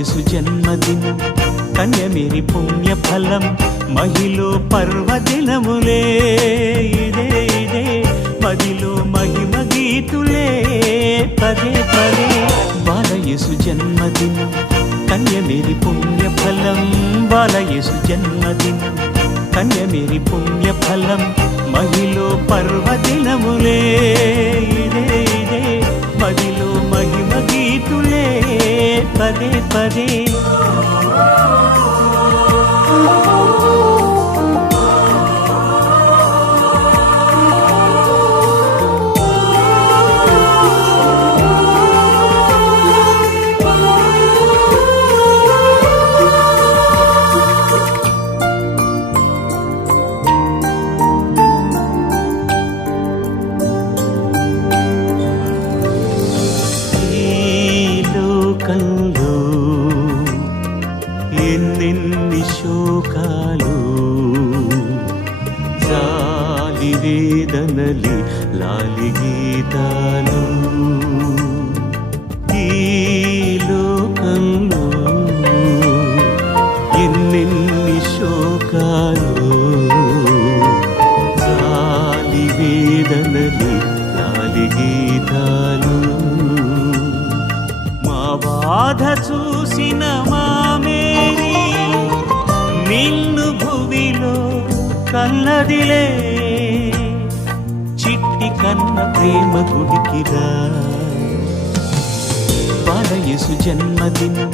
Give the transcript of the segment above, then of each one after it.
బాలయేసు జన్మదినం కన్యమేరి పుణ్యఫలం మహిలో పర్వదినములే ఇదే ఇదే మదిలో మహిమ గీతులే పదే పదే బాలయేసు జన్మదినం కన్యమేరి పుణ్యఫలం బాలయేసు జన్మదినం కన్యమేరి పుణ్యఫలం మహిలో పర్వదినములే ఇదే ఇదే మదిలో మహిమ గీతులే పదే పదే ఎన్నెన్ని శోకాలు జాలి వేదనలి లాలి గీతాలు ఈ లోకంలో ఎన్నెన్ని శోకాలు జాలి వేదనలి లాలి గీతాలు మా బాధ చూసిన మామేరి నిన్ను భువిలో కన్నదిలే చిట్టి కన్న ప్రేమ గుడికిరా బాలయేసు జన్మదినం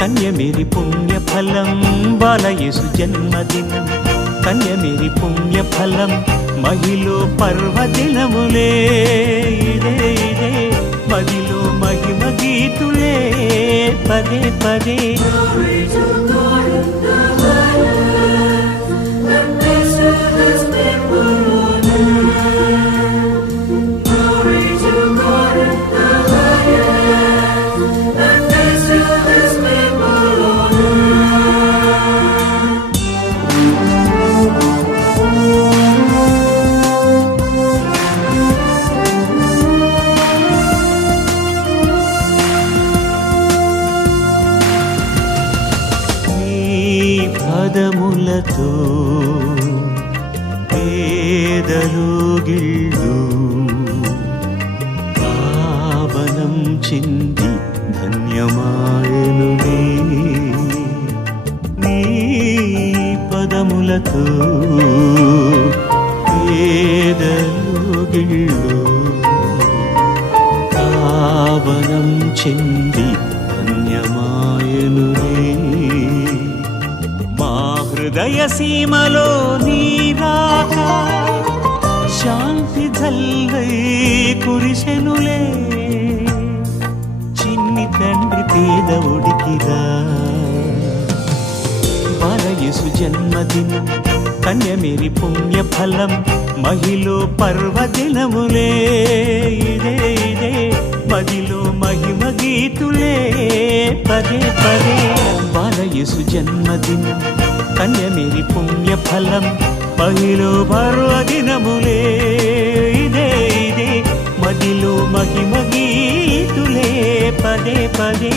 కన్యమేరి పుణ్యఫలం బాలయేసు జన్మదినం కన్యమేరి పుణ్యఫలం మహిలో పర్వదినములే ఇదే ఇదే మదిలో మహిమ గీతులే పదే పదే పదములతో పేదలు గిళ్ళు పావనం చెంది ధన్యమాయనులే నీ పదములతో పేదలు గిళ్ళు పావనం చెంది ధన్యమాయనులే హృదయ సీమలో నీరాక శాంతి జల్లై కురిసెనులే చిన్ని తండ్రి పేద ఉడికిరా బాలయేసు జన్మదినం కన్యమేరి పుణ్యఫలం మహిలో పర్వదినములే ఇదే ఇదే మదిలో మహిమ గీతులే పదే పదే బాలయేసు జన్మదినం కన్యమేరి పుణ్యఫలం మహిలో పర్వదినములే ఇదే ఇదే మదిలో మహిమ గీతులే పదే పదే